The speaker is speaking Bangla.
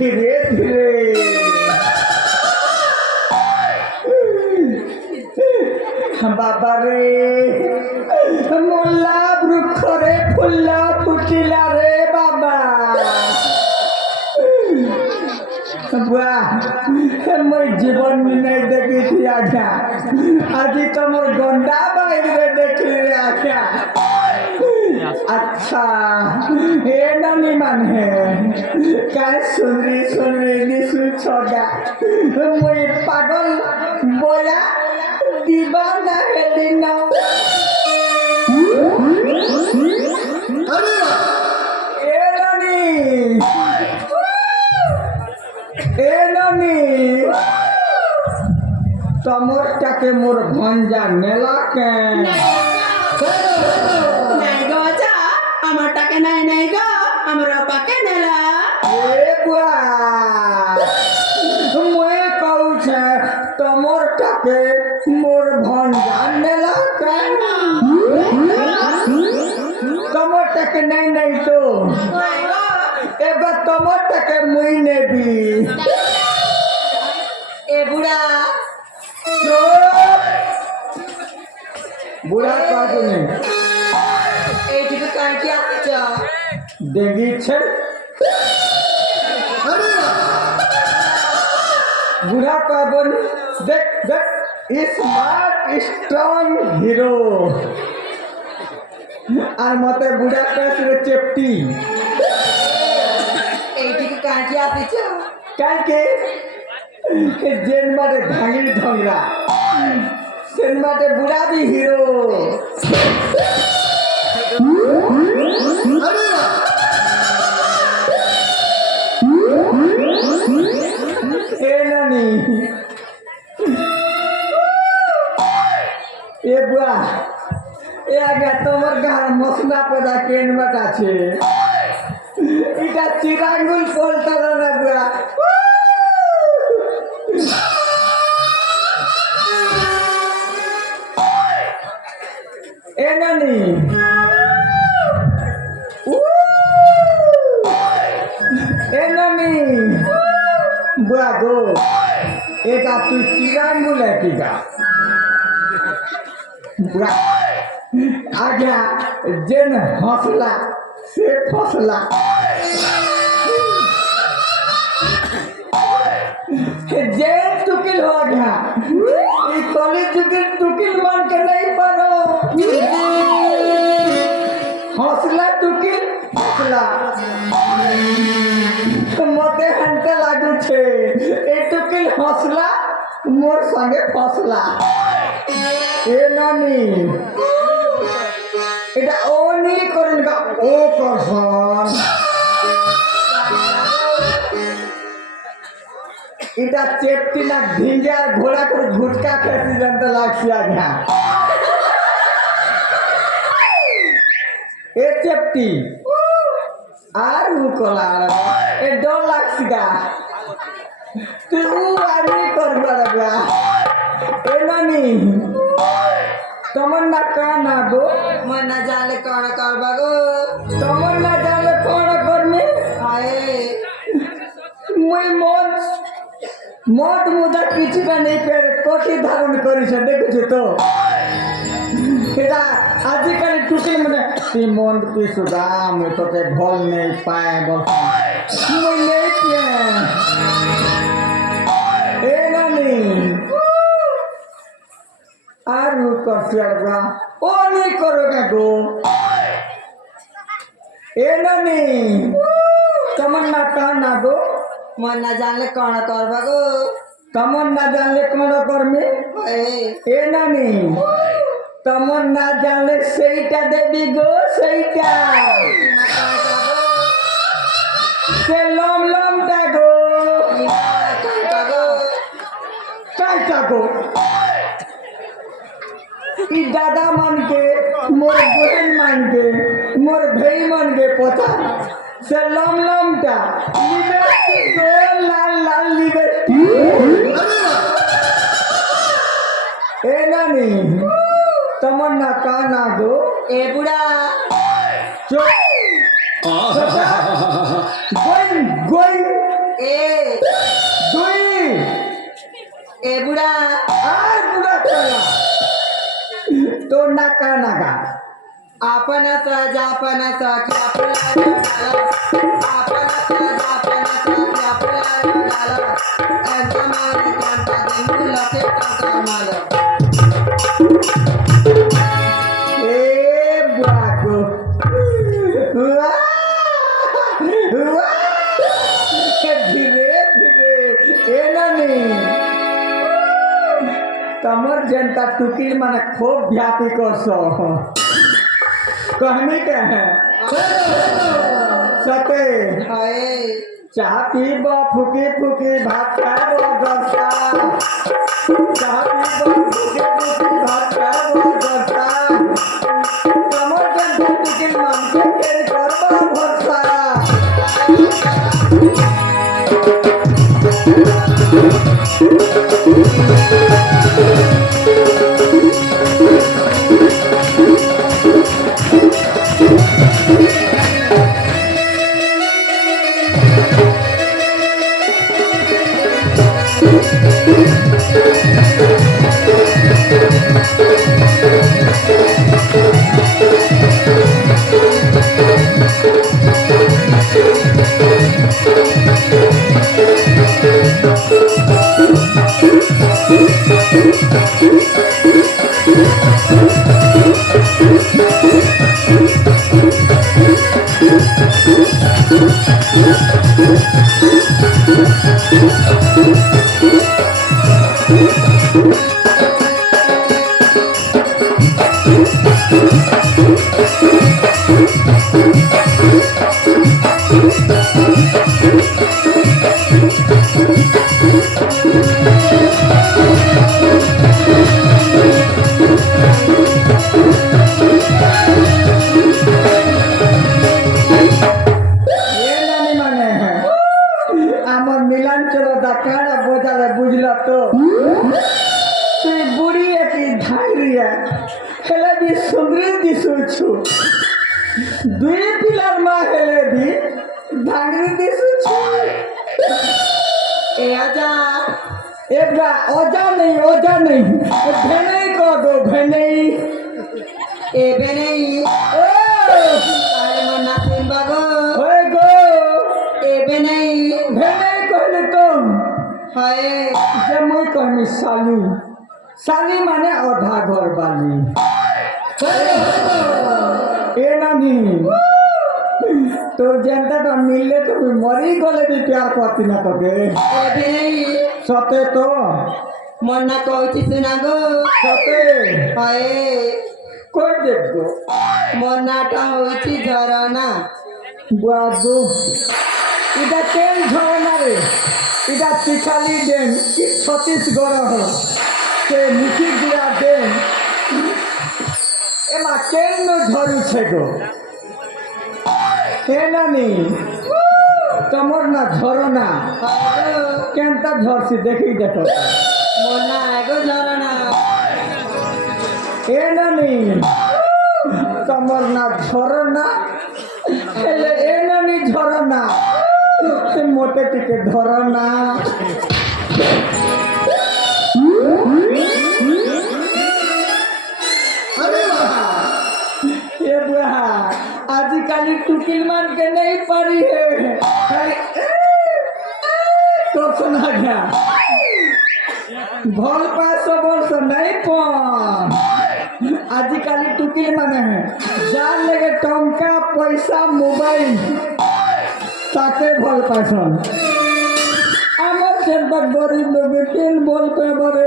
ধীরে ধীরে বাবা রে মোল্লা বৃক্ষ রে ফুল্লা ফুটিলা রে বাবা মই জীবন নাই দেখেছি আজ্ঞা আজি তোমার গন্ডা বাইরে দেখলি আজ্ঞা अच्छा हे नानी माने काय सुनरी सुनरी निसु छोड़ा मुई पागल बोला दीवाना हेली ना ए नानी तमर टाके मोर भंजा नेला के আমার টাকা নাই নাই গো আমার পাকে নেলা এ বুয়া মই কউছে তোমার টাকে মোর ভঞ্জা নেলা কেন তোমার টাকে নাই নাই তো এবার তোমার টাকে মুই নেবি এ বুড়া বুড়া কাজে নেই এইটুকু কাঁটি আসছ দেখিছে বুড়া কাবন দেখ দেখ স্মার্ট স্ট্রং হিরো আর মতে বুড়া কাছে চেপটি এইটুকু কাঁটি আসছ কাকে জেন মাঠে ভাঙির ঝগড়া সেন মাঠে বুড়া বি হিরো এ নানি এ বুয়া এ আগে তোমার গার মশলা পদা কেনবাট আছে এটা চিরাঙ্গুল পলটার না বুয়া এ নানি এ নানি বুয়া গো এটা তুই চিরাঙ্গুল একই গা বুয়া আজ্ঞা যেন হসলা সে ফসলা যে টুকিল हो गया এই কলেজ যুগের টুকিল মানকে নাই পারো হসলা টুকিল ফসলা মতে হানতে লাগুছে এই টুকিল হসলা মোর সঙ্গে ফসলা এ নানি এটা ও নি করেন গা ও করছন এটা চেপটি না ঢিঙ্গে আর ঘোড়া করে ঘুটকা খেতে জানতে লাগছে আজ্ঞা এ চেপটি আর কলা এ ডর লাগছি গা তুই আমি করবা রাগা এ নানি তোমার না কানা গো মই না জানলে কଣ করবা গো তোমার না জানলে কোন করবে হায় মই মদ মুদা কিছুটা নেই পেরে কটি ধারণ করেছে দেখেছো তো এটা আজিকালি টুকিল মানে তুই মন কিছু দাম তোকে ভল নেই পায় বল মই নেই এ নানি আর করছি আলগা ও নেই করো গো এ নানি তোমার না কানা গো মই না জানলে কଣ করবা গো তমন না জানলে কোন কর্মী হায় এ নানি তমন না জানলে সেইটা দেবি গো সেইটা না কাঁটা গো সে লম লমটা গো কাঁটা গো কাইটা গো ই দাদা মানকে মোর বোন মানকে মোর ভাই মানকে পচা সে লম লমটা লিপস্টিক গো লাল লাল লিপস্টিক এ নানি তোমার না কানা গো এ বুড়া চুপ গোইন গোইন এ এ বুড়া আর বুড়া কলা তোর নাকা নাগা आपणच आपणच की आपल्याला आपणच आपणच की आपल्याला एकदम आणि त्यांचा देऊ लखे कामाला ए बागो धीरे धीरे ए नानी तमर जनता टुकील माने खूब भ्यापी करसो कहनी के है सते हाय चाह पीब फुकी फुकी भात खाब दस्ता चाह पीब फुकी फुकी भात खाब दस्ता तमर जनता टुकील मान के केर करबा भरसा কানা বোঝালে বুঝল তো তুই বুড়ি একই ধাইরিয়া হেলে দি সুন্দরী দিশুছু দুই পিলার মা হেলে দি ধাংরি দিশুছু ए आजा এবরা অজা নেই ভেনেই কগো ভেনেই ए बेनई ও আরে মন না তুই বাগো হয়ে গো ए बेनई ভেনেই কইলে তো हाय যে মই কইমি সালি সালি মানে অধা ঘর বালি এ নানি তোর যেনটা তো মিললে তুমি মরি গলে বি প্যার করতি না তোকে ए बेनई সতে তো মন না কইছি না গো সতে हाय কই দেখবো মন নাটা হইছি ঝরনা বাবু এটা তেল ঝরনা রে এটা পিছালি দেন কি ছত্তিশগড় সে মুখি দিয়া দেন এমা কেন ঝরুছে গো হে নানি তোমার না ঝরনা কেনটা ঝরছি দেখি দেখো মন না গো ঝরনা এ নানি তোমার না ঝরনা হেলে এ নানি ঝরনা তুই মোটে টিকে ধরনা ये बुआ आजकल टुकिल मान के नहीं पड़ी है तो सुना गया भल पास वर्ष नहीं पन आजकल टुकिल माने है जान लगे टंका पैसा मोबाइल ताके भल पासन আমার সেটা গরিব লোকে তেল বল পে বলে